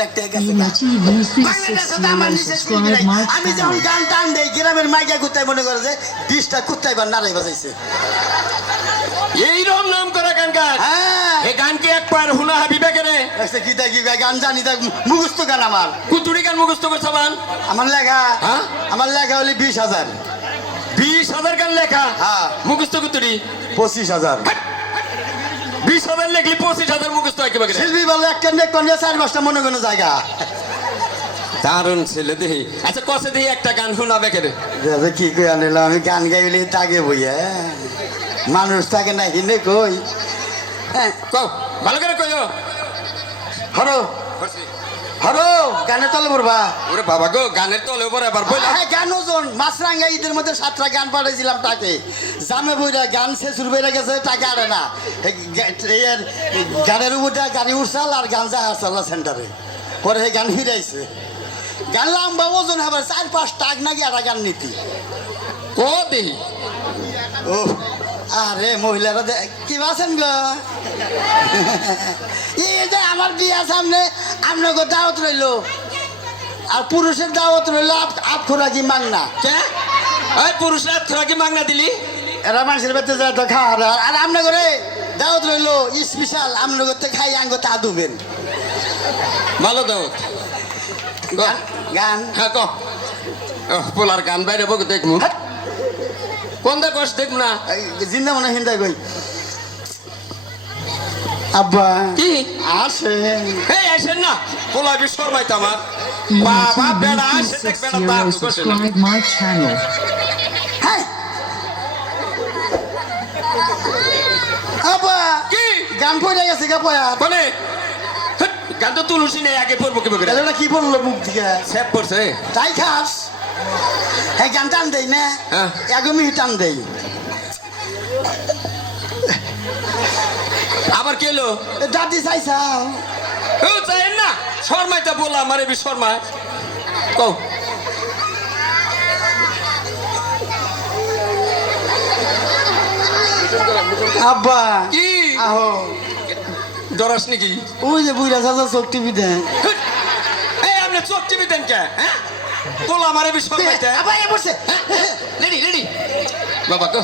লাখ টাকা গেছে আমি যখন গান টান দেই গ্রামের মাইকা কুত্তায় মনে করে যে 20টা কুত্তায় বার নারাই বাজাইছে এইরকম নাম করা গান গান এই গান কি একবার হুনা হাবিবে কেনে কি তাই কি গান জানি তা মুখস্থ গান আমার কুতুরি গান মুখস্থ করছ বান আমার লেখা হলি 20,000 20,000 গান লেখা হ্যাঁ মুখস্থ কুতুরি 25,000 20,000 লেখলি 25,000 মুখস্থ হয় কিভাবে শিল্পী বলে একটা নেক কোন 4-5টা মনে কোনো জায়গা দারুণ ছেলে দেহি আচ্ছা কসে দেহি একটা গান শোনাবে কেরে কি কই আনিলাম আমি গান গাইলে তাকে বইয়া মানুষ থাকে না হিনে কই হ্যাঁ কও ভালো করে কইও হরো হরো গানের তলে পড়বা ওরে বাবা গো গানের তলে পড়ে এবার বইলা হ্যাঁ গান ওজন মাছরাঙ্গা ঈদের মধ্যে 7টা গান পাঠাইছিলাম তাকে জামে বইরা গান শেষুর বেড়ে গেছে টাকা আরে না গানের উপরটা গাড়ি উঠছাল আর গান যা আসলা সেন্টারে পরে গান ফিরাইছে গান লম্বা ওজন আবার 4-5 টাক নাকি একটা গান নীতি ও দেহি ও আরে মহিলারা কি আছেন গো এই যে আমার বিয়া সামনে আপনাকে দাওয়াত রইল আর পুরুষের দাওয়াত রইল আপ খোরাকি মাংনা কে ওই পুরুষরা খোরাকি মাংনা দিলি এরা মানুষের বাড়িতে যায় তো খাওয়া আর আপনার করে দাওয়াত রইল স্পেশাল আপনার করতে খাই আঙ্গ তা দুবেন ভালো দাওয়াত গান হ্যাঁ ক পোলার গান বাইরে বকে দেখমু কোন দা কষ্ট দেখ না জিন্দা মনে হিন্দা কই আব্বা কি আসে এই আসেন না পোলা বিশ্বর মাইত আমার বাবা বেড়া আসে দেখ বেড়া তা বসে না my channel. হ্যাঁ আব্বা কি গান পড়ে গেছে গা পয়া বলে গান তো তুলসী নেই আগে পড়বো কি বকে তাহলে কি বললো মুখ দিকে সেভ করছে তাই খাস হ্যাঁ গান টান দেই না হ্যাঁ। এগমি টান দেই আবার কে এলো দাদি চাইছাও ও চাই না শর্মাইতা বললাম আমার এবি শর্মায় কও আব্বা কি আহো ডরাস নাকি ওই যে বুইরা চাচা চোখ টিভি দেন এই আপনি চোখ টিভি দেন কে হ্যাঁ বলো আমার এবি শর্মাইতা আব্বা এ বসে রেডি রেডি বাবা কো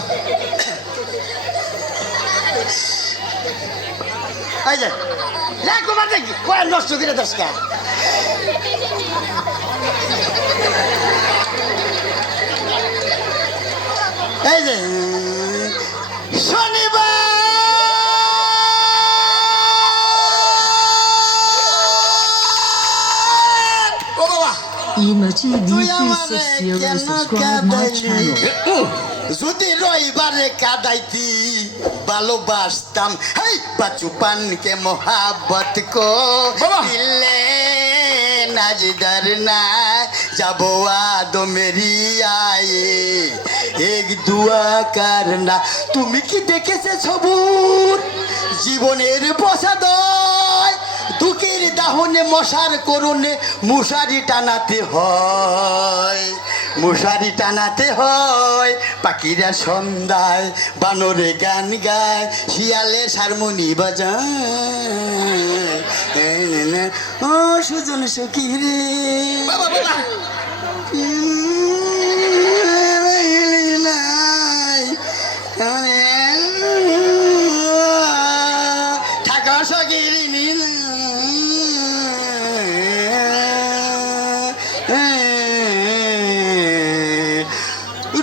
এই যে লে কুমার দেখি কয় নষ্ট করে দশটা এই যে শনিবার ও বাবা Emoji তুই V360 আমারে কেন subscribe my কাঁদাইলি? channel. যদি রবিবারে কাদাইতি ভালোবাসতাম হেই বাচুপানকে মোহাবত কো বাবা! দিলে নাজদার না যাবো আদো মেরি আয়ে এক দুয়া কারনা তুমি কি দেখেছে সবুর জীবনের বসাদয় দুঃখের দাহনে মশার করুণে মশারি টানাতে হয় মশারি টানাতে হয় পাখিরা সন্ধ্যায় বানরে গান গায় শিয়ালে হারমোনি বাজায় ও সুজন সখী রে বাবা বাবা ঠাকুর সখী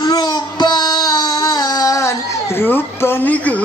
রূপবান রূপবান গো